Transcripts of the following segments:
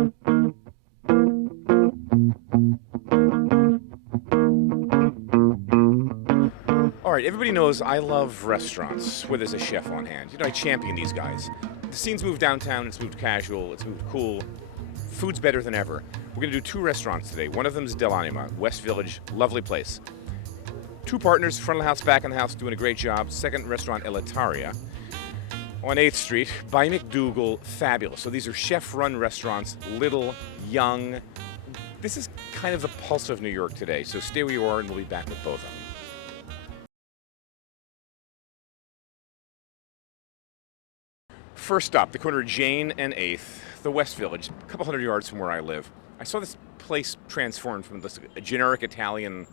All right, everybody knows I love restaurants where there's a chef on hand. You know, I champion these guys. The scene's moved downtown, it's moved casual, it's moved cool. Food's better than ever. We're gonna do 2 restaurants today. One of them is Dell Anima, West Village, lovely place. 2 partners, front of the house, back of the house, doing a great job. Second restaurant, Elettaria, on 8th Street, by McDougal, fabulous. So these are chef-run restaurants, little, young. This is kind of the pulse of New York today, so stay where you are and we'll be back with both of them. First stop, the corner of Jane and 8th, the West Village, a couple hundred yards from where I live. I saw this place transformed from this generic Italian,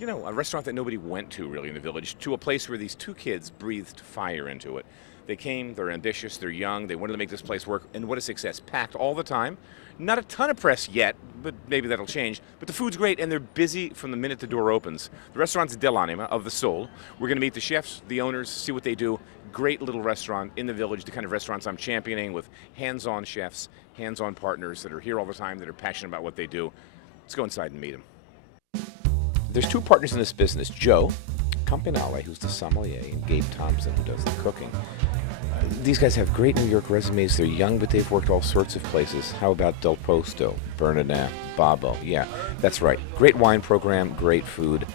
you know, a restaurant that nobody went to really in the village, to a place where these 2 kids breathed fire into it. They came, they're ambitious, they're young, they wanted to make this place work, and what a success. Packed all the time. Not a ton of press yet, but maybe that'll change. But the food's great, and they're busy from the minute the door opens. The restaurant's Dell Anima, of the soul. We're going to meet the chefs, the owners, see what they do. Great little restaurant in the village, the kind of restaurants I'm championing, with hands-on chefs, hands-on partners that are here all the time, that are passionate about what they do. Let's go inside and meet them. There's 2 partners in this business, Joe Campanale, who's the sommelier, and Gabe Thompson, who does the cooking. These guys have great New York resumes. They're young, but they've worked all sorts of places. How about Del Posto, Bernardin, Babbo? Yeah, that's right. Great wine program, great food.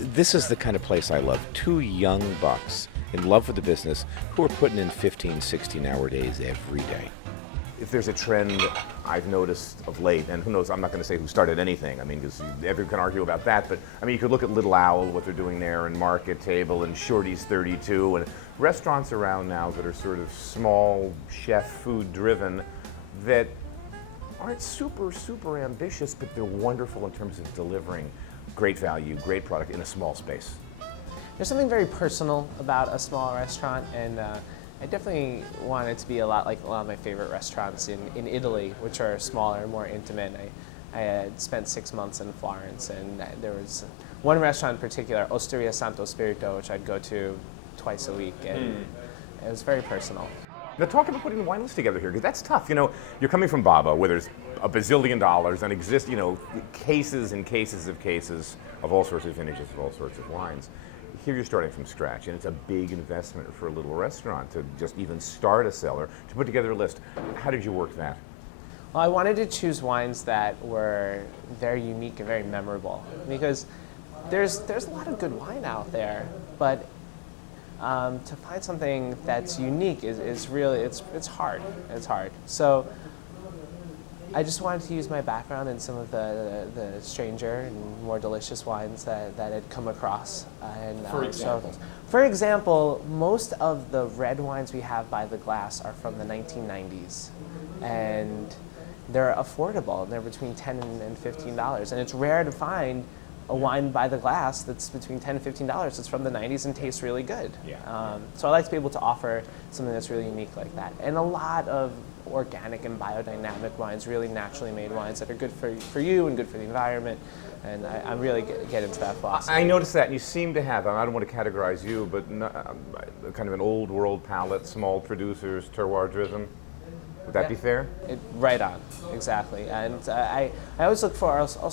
This is the kind of place I love. 2 young bucks in love with the business who are putting in 15, 16-hour days every day. If there's a trend I've noticed of late, and who knows, I'm not going to say who started anything, I mean, because everyone can argue about that, but I mean, you could look at Little Owl, what they're doing there, and Market Table, and Shorty's 32, and restaurants around now that are sort of small, chef, food-driven, that aren't super, super ambitious, but they're wonderful in terms of delivering great value, great product in a small space. There's something very personal about a small restaurant, and I definitely want it to be a lot like a lot of my favorite restaurants in Italy, which are smaller and more intimate. I had spent 6 months in Florence, and there was one restaurant in particular, Osteria Santo Spirito, which I'd go to twice a week, and it was very personal. Now talk about putting the wine list together here, because that's tough. You know, you're coming from Babbo, where there's a bazillion dollars and exist, you know, cases and cases of all sorts of vintages, of all sorts of wines. Here you're starting from scratch, and it's a big investment for a little restaurant to just even start a cellar, to put together a list. How did you work that? Well, I wanted to choose wines that were very unique and very memorable, because there's a lot of good wine out there, but to find something that's unique is really, it's hard. It's hard. So I just wanted to use my background in some of the stranger and more delicious wines that I'd come across. And, for example, most of the red wines we have by the glass are from the 1990s. And they're affordable, and they're between $10 and $15. And it's rare to find a wine by the glass that's between $10 and $15 that's from the 90s and tastes really good. Yeah. So I like to be able to offer something that's really unique like that. And a lot of organic and biodynamic wines, really naturally made wines that are good for you and good for the environment. And I really get into that philosophy. I noticed that, and you seem to have, I don't want to categorize you, but kind of an old world palate, small producers, terroir driven. Would that be fair? Right on, exactly. And I also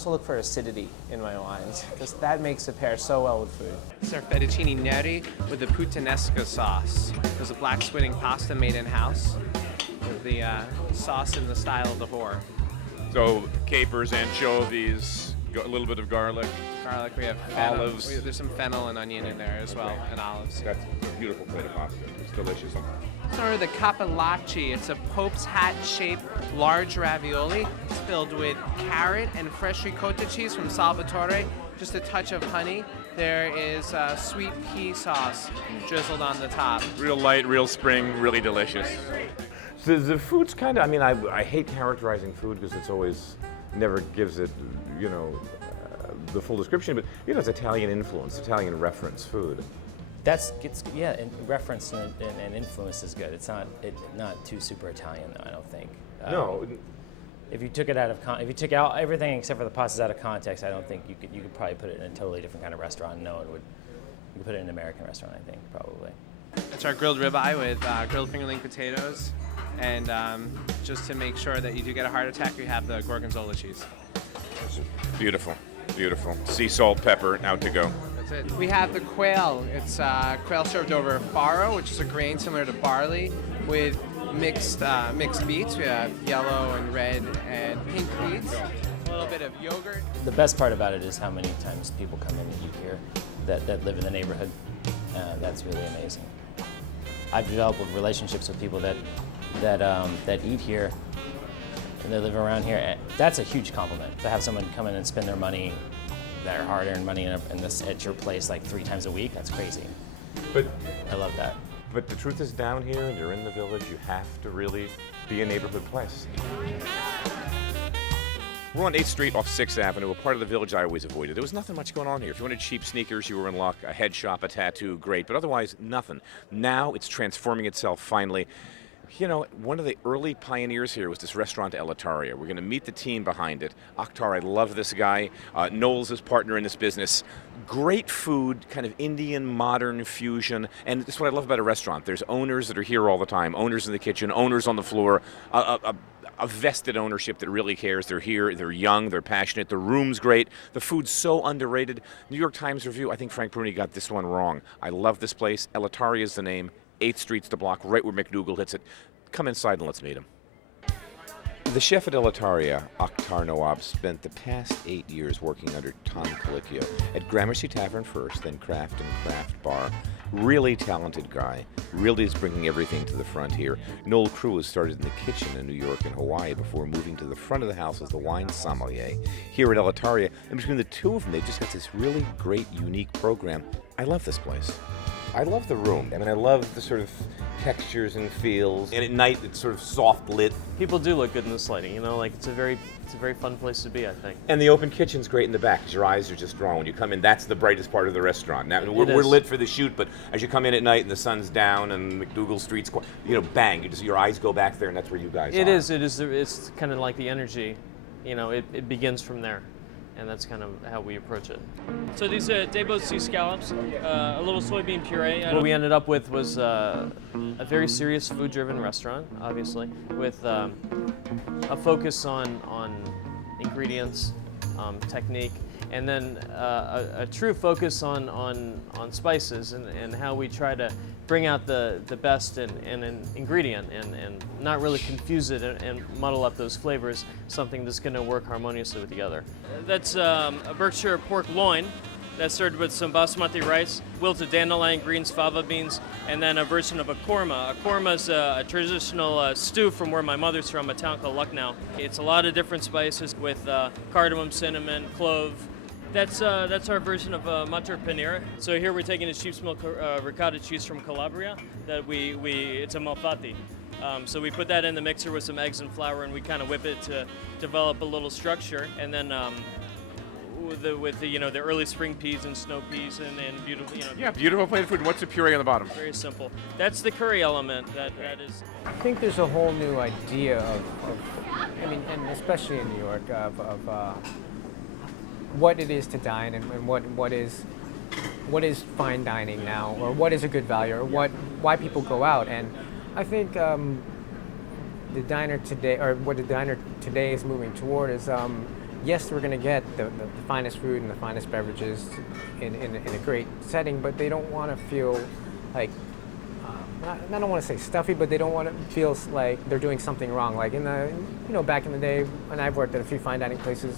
look for acidity in my wines, because that makes it pair so well with food. It's our fettuccine neri with the puttanesca sauce. There's a black squid pasta made in-house with the sauce in the style of the whore. So capers, anchovies, a little bit of garlic. Garlic, we have olives. There's some fennel and onion in there as well, and olives. That's a beautiful plate of pasta. It's delicious. So the cappellacci, it's a Pope's hat-shaped large ravioli. It's filled with carrot and fresh ricotta cheese from Salvatore, just a touch of honey. There is sweet pea sauce drizzled on the top. Real light, real spring, really delicious. So the food's kind of, I mean, I hate characterizing food because it's always, never gives it, you know, the full description, but, you know, it's Italian influence, Italian reference food. And reference and influence is good. It's not too super Italian though, I don't think. No. If you took it if you took out everything except for the pastas out of context, I don't think you could probably put it in a totally different kind of restaurant. No, you could put it in an American restaurant, I think, probably. It's our grilled ribeye with grilled fingerling potatoes. And just to make sure that you do get a heart attack, we have the gorgonzola cheese. Beautiful, beautiful. Sea salt, pepper, out to go. That's it. We have the quail. It's quail served over farro, which is a grain similar to barley, with mixed beets. We have yellow and red and pink beets. A little bit of yogurt. The best part about it is how many times people come in and eat here that live in the neighborhood. That's really amazing. I've developed relationships with people that eat here and they live around here. That's a huge compliment to have someone come in and spend their money, their hard-earned money at your place like 3 times a week. That's crazy. But I love that. But the truth is, down here and you're in the village, you have to really be a neighborhood place. We're on 8th Street off 6th Avenue, a part of the village I always avoided. There was nothing much going on here. If you wanted cheap sneakers, you were in luck. A head shop, a tattoo, great. But otherwise, nothing. Now it's transforming itself finally. You know, one of the early pioneers here was this restaurant, Elettaria. We're going to meet the team behind it. Akthar, I love this guy. Noel's his partner in this business. Great food, kind of Indian, modern fusion. And that's what I love about a restaurant. There's owners that are here all the time, owners in the kitchen, owners on the floor, a vested ownership that really cares. They're here, they're young, they're passionate, the room's great, the food's so underrated. New York Times review, I think Frank Bruni got this one wrong. I love this place. Elettaria is the name. 8th Street's the block, right where McDougal hits it. Come inside and let's meet him. The chef at Elettaria, Akthar Nawab, spent the past 8 years working under Tom Colicchio at Gramercy Tavern first, then Craft and Craft Bar. Really talented guy. Really is bringing everything to the front here. Noel Crew has started in the kitchen in New York and Hawaii before moving to the front of the house as the wine sommelier here at Elettaria. And between the two of them, they've just got this really great, unique program. I love this place. I love the room. I mean, I love the sort of textures and feels. And at night, it's sort of soft lit. People do look good in this lighting, you know, like it's a very fun place to be, I think. And the open kitchen's great in the back, 'cause your eyes are just drawn. When you come in, that's the brightest part of the restaurant. Now, we're lit for the shoot, but as you come in at night and the sun's down and McDougal Street's, bang, your eyes go back there and that's where you guys are. It's kind of like the energy, you know, it begins from there. And that's kind of how we approach it. So these are Debo sea scallops, a little soybean puree. What we ended up with was a very serious food-driven restaurant, obviously, with a focus on ingredients, technique, and then a true focus on spices and how we try to bring out the best in an ingredient and not really confuse it and muddle up those flavors, something that's going to work harmoniously with the other. That's a Berkshire pork loin that's served with some basmati rice, wilted dandelion greens, fava beans, and then a version of a korma. A korma is a traditional stew from where my mother's from, a town called Lucknow. It's a lot of different spices with cardamom, cinnamon, clove. That's our version of matar paneer. So here we're taking a sheep's milk ricotta cheese from Calabria that it's a malfatti. So we put that in the mixer with some eggs and flour, and we kind of whip it to develop a little structure. And then with the early spring peas and snow peas and beautiful. Yeah, beautiful plate of food. What's the puree on the bottom? Very simple. That's the curry element. That is. I think there's a whole new idea of and especially in New York, of what it is to dine and what is fine dining now, or what is a good value, or why people go out. And I think the diner today, or what the diner today is moving toward, is yes, we're going to get the finest food and the finest beverages in a great setting, but they don't want to feel like, I don't want to say stuffy, but they don't want to feel like they're doing something wrong. Like back in the day when I've worked at a few fine dining places,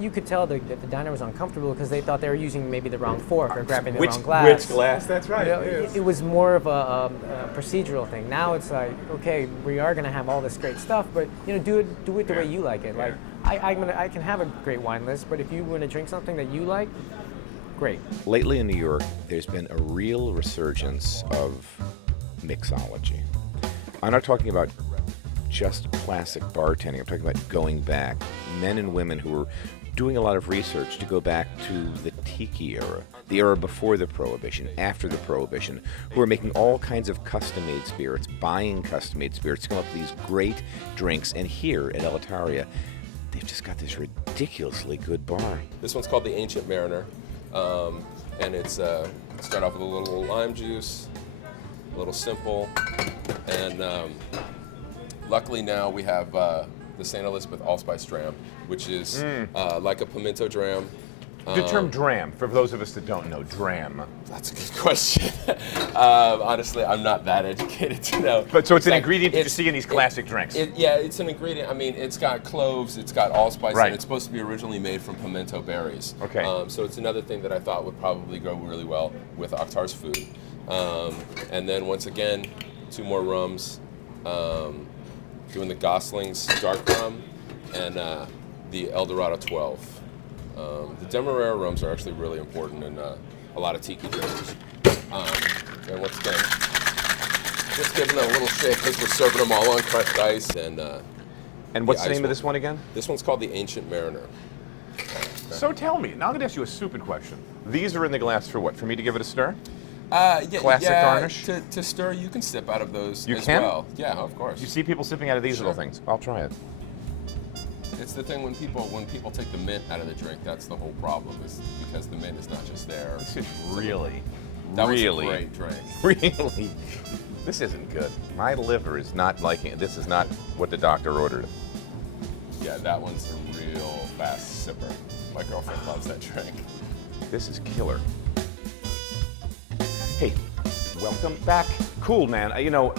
you could tell that the diner was uncomfortable because they thought they were using maybe the wrong fork or grabbing the wrong glass. Which glass? That's right. It was more of a procedural thing. Now it's like, okay, we are going to have all this great stuff, but do it the way you like it. Like I can have a great wine list, but if you want to drink something that you like, great. Lately in New York, there's been a real resurgence of mixology. I'm not talking about just classic bartending. I'm talking about going back. Men and women who are doing a lot of research to go back to the tiki era, the era before the Prohibition, after the Prohibition, who are making all kinds of custom-made spirits, buying custom-made spirits, to come up with these great drinks. And here at Elettaria, they've just got this ridiculously good bar. This one's called the Ancient Mariner, and it's start off with a little lime juice, a little simple. And luckily now we have the St. Elizabeth Allspice dram, which is like a pimento dram. The term dram, for those of us that don't know, dram. That's a good question. Honestly, I'm not that educated to know. But so it's an ingredient that you see in these classic drinks. Yeah, it's an ingredient. I mean, it's got cloves, it's got allspice, Right. and it's supposed to be originally made from pimento berries. Okay. So it's another thing that I thought would probably go really well with Akhtar's food. And then once again, 2 more rums. Doing the Gosling's dark rum and the Eldorado 12. The Demerara rums are actually really important in a lot of tiki drinks. And once again, just giving them a little shake because we're serving them all on crushed ice. And what's the name of this one again? This one's called the Ancient Mariner. So tell me, now I'm going to ask you a stupid question. These are in the glass for what? For me to give it a stir? Yeah, Classic garnish? To stir, you can sip out of those You as can? well. Yeah, of course. You see people sipping out of these Sure. little things. I'll try it. It's the thing when people take the mint out of the drink, that's the whole problem, is because the mint is not just there. This is really, That really, was a great drink. really, this isn't good. My liver is not liking it. This is not what the doctor ordered. Yeah, that one's a real fast sipper. My girlfriend loves that drink. This is killer. Hey, welcome back. Cool, man. You know,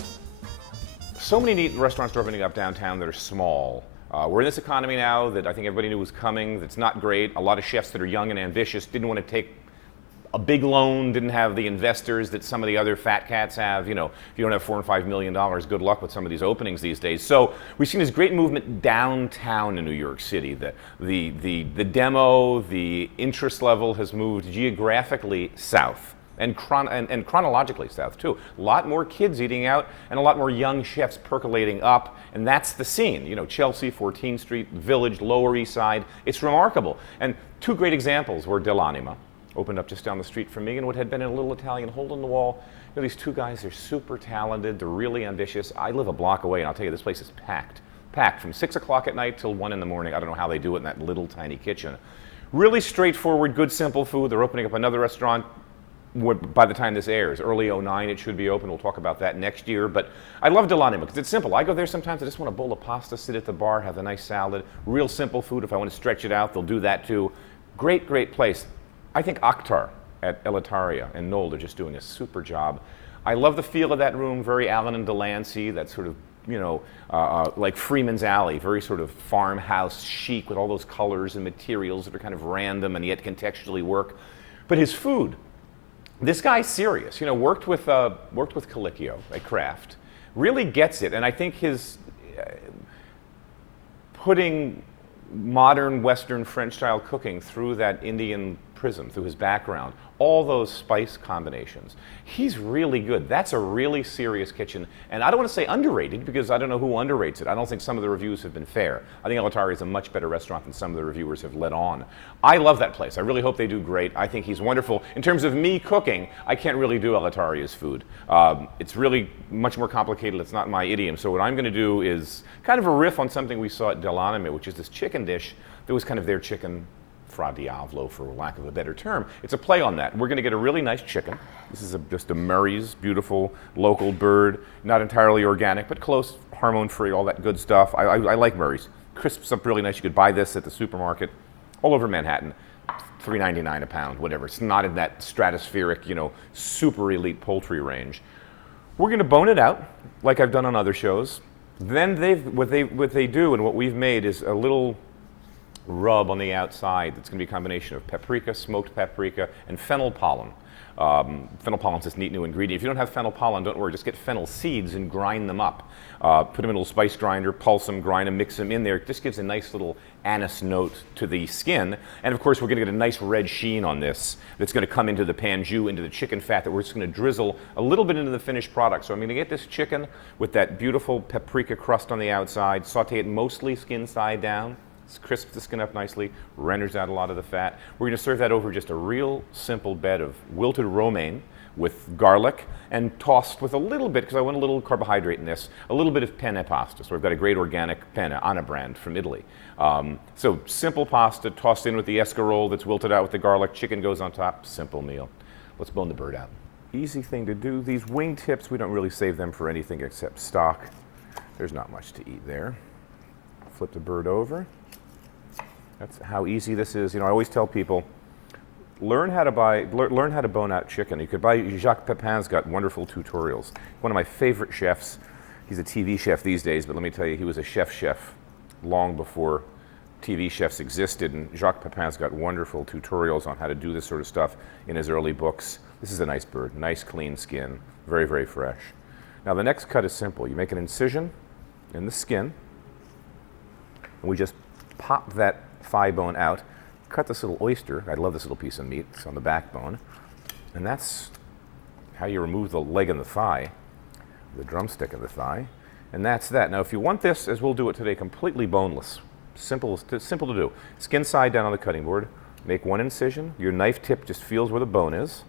so many neat restaurants are opening up downtown that are small. We're in this economy now that I think everybody knew was coming, that's not great. A lot of chefs that are young and ambitious didn't want to take a big loan, didn't have the investors that some of the other fat cats have. You know, if you don't have $4 and $5 million, good luck with some of these openings these days. So we've seen this great movement downtown in New York City. The demo, the interest level has moved geographically south. And chronologically south too. A lot more kids eating out and a lot more young chefs percolating up, and that's the scene. You know, Chelsea, 14th Street, Village, Lower East Side. It's remarkable. And 2 great examples were Dell Anima, opened up just down the street from me, and what had been a little Italian hole in the wall. You know, these 2 guys, they're super talented, they're really ambitious. I live a block away, and I'll tell you, this place is packed. Packed from 6 o'clock at night till 1 in the morning. I don't know how they do it in that little tiny kitchen. Really straightforward, good, simple food. They're opening up another restaurant by the time this airs. Early 09 it should be open. We'll talk about that next year. But I love Delanima because it's simple. I go there sometimes, I just want a bowl of pasta, sit at the bar, have a nice salad. Real simple food. If I want to stretch it out, they'll do that too. Great, great place. I think Akthar at Elettaria and Noel are just doing a super job. I love the feel of that room, very Allen and Delancey, that sort of, you know, like Freeman's Alley, very sort of farmhouse chic with all those colors and materials that are kind of random and yet contextually work. But his food, this guy's serious. You know, worked with Colicchio at Kraft, really gets it, and I think his putting modern Western French-style cooking through that Indian prism, through his background, all those spice combinations. He's really good. That's a really serious kitchen, and I don't want to say underrated because I don't know who underrates it. I don't think some of the reviews have been fair. I think Elettaria is a much better restaurant than some of the reviewers have let on. I love that place. I really hope they do great. I think he's wonderful. In terms of me cooking, I can't really do Elettaria's food. It's really much more complicated. It's not my idiom. So what I'm going to do is kind of a riff on something we saw at Dell Anima, which is this chicken dish that was kind of their chicken fra diavolo, for lack of a better term. It's a play on that. We're going to get a really nice chicken. This is just a Murray's, beautiful local bird, not entirely organic, but close, hormone-free, all that good stuff. I like Murray's. Crisps up really nice. You could buy this at the supermarket all over Manhattan, $3.99 a pound, whatever. It's not in that stratospheric, you know, super elite poultry range. We're going to bone it out, like I've done on other shows. Then what they do and what we've made is a little rub on the outside that's going to be a combination of paprika, smoked paprika, and fennel pollen. Fennel pollen is this neat new ingredient. If you don't have fennel pollen, don't worry, just get fennel seeds and grind them up. Put them in a little spice grinder, pulse them, grind them, mix them in there. It just gives a nice little anise note to the skin. And of course, we're going to get a nice red sheen on this that's going to come into the pan jus, into the chicken fat that we're just going to drizzle a little bit into the finished product. So I'm going to get this chicken with that beautiful paprika crust on the outside, saute it mostly skin side down. Crisps the skin up nicely, renders out a lot of the fat. We're going to serve that over just a real simple bed of wilted romaine with garlic and tossed with a little bit, because I want a little carbohydrate in this, a little bit of penne pasta. So I've got a great organic penne, Anna brand from Italy. So simple pasta tossed in with the escarole that's wilted out with the garlic. Chicken goes on top. Simple meal. Let's bone the bird out. easy thing to do. These wing tips, we don't really save them for anything except stock. There's not much to eat there. Flip the bird over. That's how easy this is. You know, I always tell people, learn how to bone out chicken. You could buy, Jacques Pepin's got wonderful tutorials. One of my favorite chefs, he's a TV chef these days, but let me tell you, he was a chef long before TV chefs existed, and Jacques Pepin's got wonderful tutorials on how to do this sort of stuff in his early books. This is a nice bird, nice clean skin, very, very fresh. Now the next cut is simple. You make an incision in the skin, and we just pop that thigh bone out, cut this little oyster. I love this little piece of meat. It's on the backbone, and that's how you remove the leg and the thigh, the drumstick of the thigh, and that's that. Now if you want this, as we'll do it today, completely boneless, simple to do. Skin side down on the cutting board, make one incision. Your knife tip just feels where the bone is,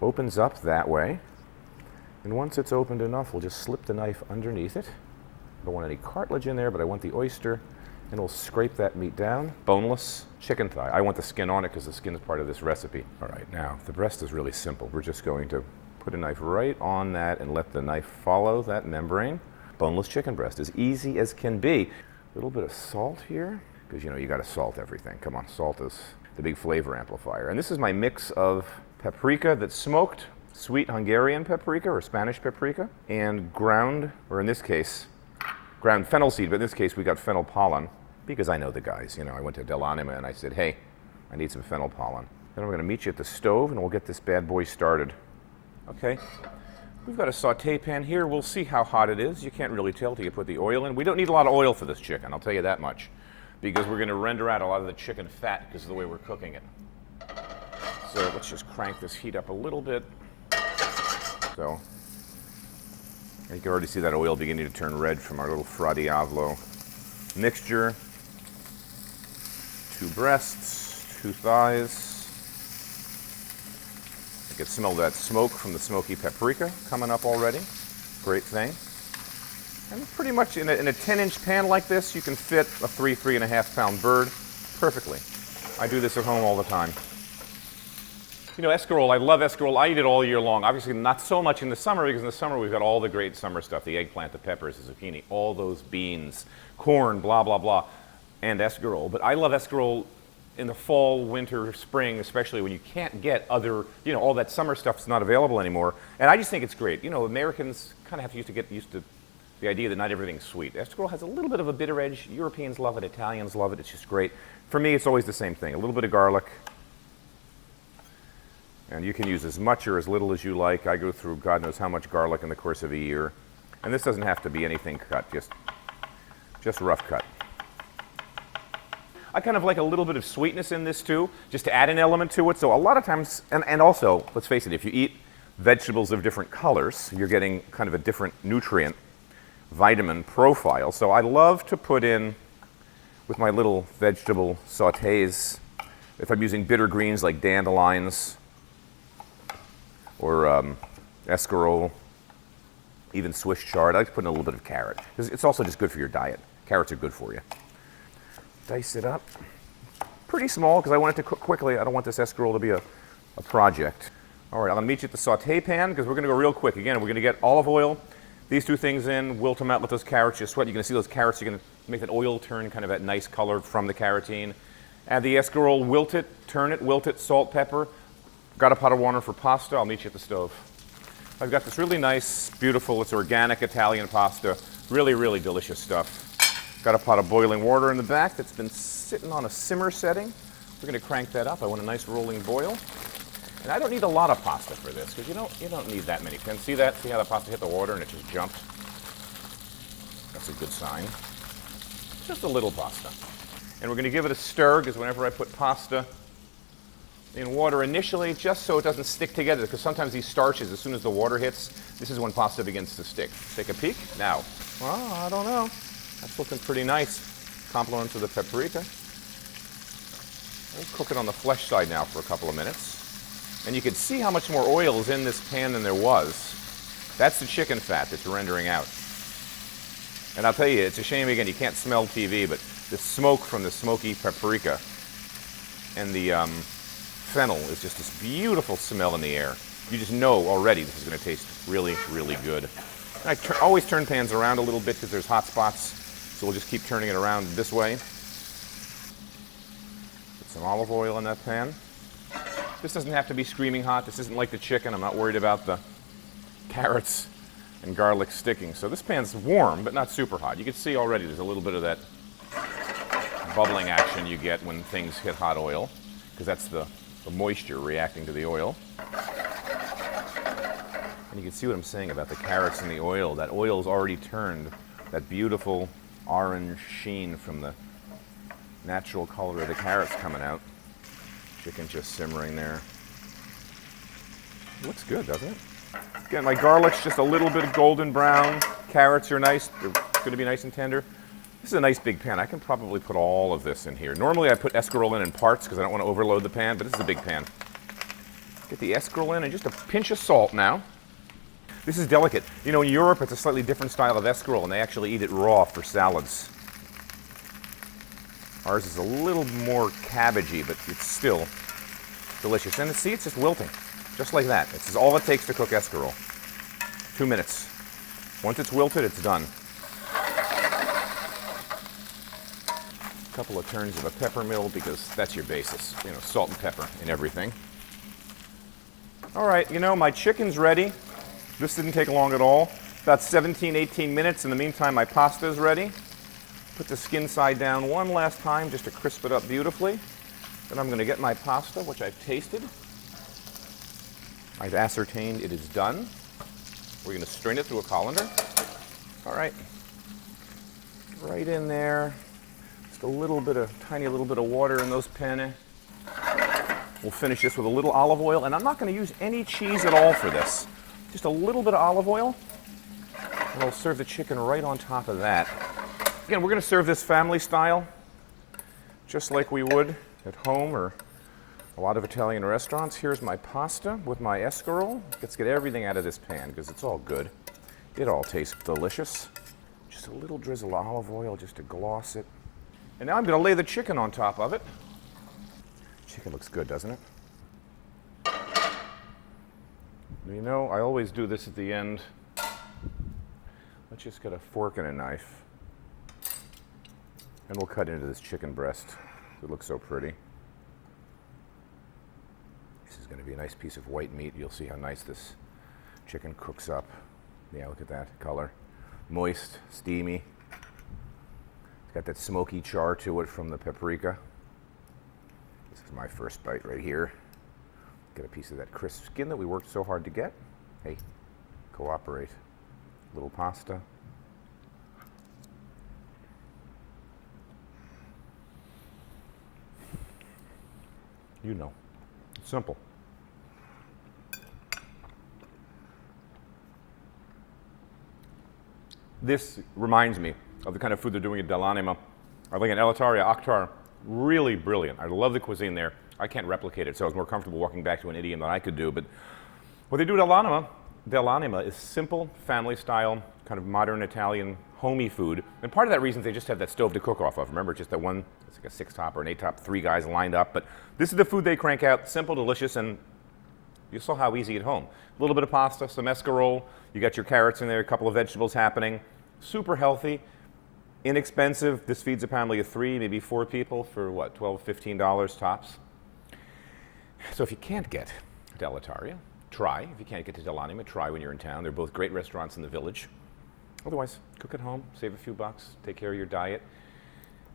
opens up that way, and once it's opened enough, we'll just slip the knife underneath it. I don't want any cartilage in there, but I want the oyster, and we'll scrape that meat down. Boneless chicken thigh. I want the skin on it because the skin is part of this recipe. All right, now the breast is really simple. We're just going to put a knife right on that and let the knife follow that membrane. Boneless chicken breast, as easy as can be. A little bit of salt here, because you know you got to salt everything. Come on, salt is the big flavor amplifier. And this is my mix of paprika that's smoked, sweet Hungarian paprika or Spanish paprika, and ground, or in this case, ground fennel seed, but in this case we got fennel pollen, because I know the guys. You know, I went to Dell Anima and I said, hey, I need some fennel pollen. Then we're going to meet you at the stove and we'll get this bad boy started. Okay, we've got a saute pan here. We'll see how hot it is. You can't really tell till you put the oil in. We don't need a lot of oil for this chicken, I'll tell you that much, because we're going to render out a lot of the chicken fat because of the way we're cooking it. So let's just crank this heat up a little bit. So you can already see that oil beginning to turn red from our little Fra Diavolo mixture. 2 breasts, 2 thighs. I can smell that smoke from the smoky paprika coming up already. Great thing. And pretty much in a 10-inch pan like this, you can fit a 3.5 pound bird perfectly. I do this at home all the time. You know, escarole, I love escarole. I eat it all year long. Obviously not so much in the summer, because in the summer we've got all the great summer stuff, the eggplant, the peppers, the zucchini, all those beans, corn, blah, blah, blah, and escarole. But I love escarole in the fall, winter, spring, especially when you can't get other, you know, all that summer stuff's not available anymore. And I just think it's great. You know, Americans kind of have to get used to the idea that not everything's sweet. Escarole has a little bit of a bitter edge. Europeans love it, Italians love it. It's just great. For me, it's always the same thing. A little bit of garlic. And you can use as much or as little as you like. I go through God knows how much garlic in the course of a year. And this doesn't have to be anything cut, just rough cut. I kind of like a little bit of sweetness in this too, just to add an element to it. So a lot of times, and also, let's face it, if you eat vegetables of different colors, you're getting kind of a different nutrient, vitamin profile. So I love to put in, with my little vegetable sautés, if I'm using bitter greens like dandelions, or escarole, even Swiss chard. I like to put in a little bit of carrot, because it's also just good for your diet. Carrots are good for you. Dice it up. Pretty small, because I want it to cook quickly. I don't want this escarole to be a project. All right, I'm going to meet you at the saute pan, because we're going to go real quick. Again, we're going to get olive oil, these 2 things in, wilt them out, let those carrots just sweat. You're going to see those carrots, you're going to make that oil turn kind of that nice color from the carotene. Add the escarole, wilt it, turn it, wilt it, salt, pepper. Got a pot of water for pasta. I'll meet you at the stove. I've got this really nice, beautiful, it's organic Italian pasta. Really, really delicious stuff. Got a pot of boiling water in the back that's been sitting on a simmer setting. We're going to crank that up. I want a nice rolling boil. And I don't need a lot of pasta for this, because you don't need that many. Can you see that? See how the pasta hit the water and it just jumped? That's a good sign. Just a little pasta. And we're going to give it a stir, because whenever I put pasta in water initially, just so it doesn't stick together, because sometimes these starches, as soon as the water hits, this is when pasta begins to stick. Take a peek. Now, well, I don't know. That's looking pretty nice. Compliments of the paprika. We'll cook it on the flesh side now for a couple of minutes. And you can see how much more oil is in this pan than there was. That's the chicken fat that's rendering out. And I'll tell you, it's a shame, again, you can't smell TV, but the smoke from the smoky paprika and the fennel is just this beautiful smell in the air. You just know already this is going to taste really, really good. I always turn pans around a little bit because there's hot spots, so we'll just keep turning it around this way. Put some olive oil in that pan. This doesn't have to be screaming hot. This isn't like the chicken. I'm not worried about the carrots and garlic sticking. So this pan's warm, but not super hot. You can see already there's a little bit of that bubbling action you get when things hit hot oil, because that's the moisture reacting to the oil. And you can see what I'm saying about the carrots and the oil. That oil's already turned that beautiful orange sheen from the natural color of the carrots coming out. Chicken just simmering there. Looks good, doesn't it? Again, my garlic's just a little bit of golden brown. Carrots are nice. They're going to be nice and tender. This is a nice big pan. I can probably put all of this in here. Normally I put escarole in parts because I don't want to overload the pan, but this is a big pan. Get the escarole in and just a pinch of salt now. This is delicate. You know, in Europe it's a slightly different style of escarole, and they actually eat it raw for salads. Ours is a little more cabbagey, but it's still delicious. And see, it's just wilting, just like that. This is all it takes to cook escarole. 2 minutes. Once it's wilted, it's done. A couple of turns of a pepper mill, because that's your basis. You know, salt and pepper in everything. All right, you know, my chicken's ready. This didn't take long at all. About 17, 18 minutes. In the meantime, my pasta is ready. Put the skin side down one last time just to crisp it up beautifully. Then I'm going to get my pasta, which I've tasted. I've ascertained it is done. We're going to strain it through a colander. All right. Right in there. Just a little bit of, tiny little bit of water in those penne. We'll finish this with a little olive oil, and I'm not going to use any cheese at all for this. Just a little bit of olive oil, and I'll serve the chicken right on top of that. Again, we're going to serve this family style, just like we would at home or a lot of Italian restaurants. Here's my pasta with my escarole. Let's get everything out of this pan because it's all good. It all tastes delicious. Just a little drizzle of olive oil just to gloss it. And now I'm going to lay the chicken on top of it. Chicken looks good, doesn't it? You know, I always do this at the end. Let's just get a fork and a knife. And we'll cut into this chicken breast. It looks so pretty. This is going to be a nice piece of white meat. You'll see how nice this chicken cooks up. Yeah, look at that color. Moist, steamy. It's got that smoky char to it from the paprika. This is my first bite right here. Get a piece of that crisp skin that we worked so hard to get. Hey, cooperate. Little pasta. You know, it's simple. This reminds me of the kind of food they're doing at Dell Anima. I think in Elettaria, Akthar, really brilliant. I love the cuisine there. I can't replicate it, so I was more comfortable walking back to an idiom than I could do. But what they do at Dell Anima is simple, family-style, kind of modern Italian, homey food. And part of that reason is they just have that stove to cook off of. Remember, just that one, it's like a 6-top or an 8-top, 3 guys lined up. But this is the food they crank out, simple, delicious, and you saw how easy at home. A little bit of pasta, some escarole, you got your carrots in there, a couple of vegetables happening. Super healthy, inexpensive. This feeds a family of 3, maybe 4 people for what, $12, $15 tops. So if you can't get to Elettaria, try. If you can't get to Dell Anima, try when you're in town. They're both great restaurants in the village. Otherwise, cook at home, save a few bucks, take care of your diet,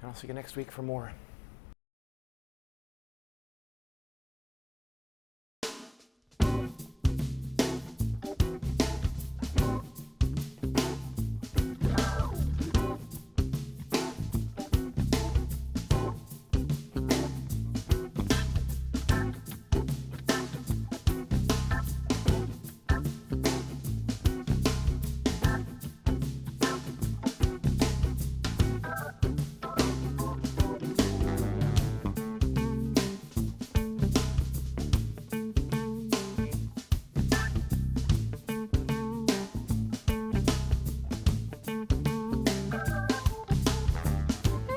and I'll see you next week for more.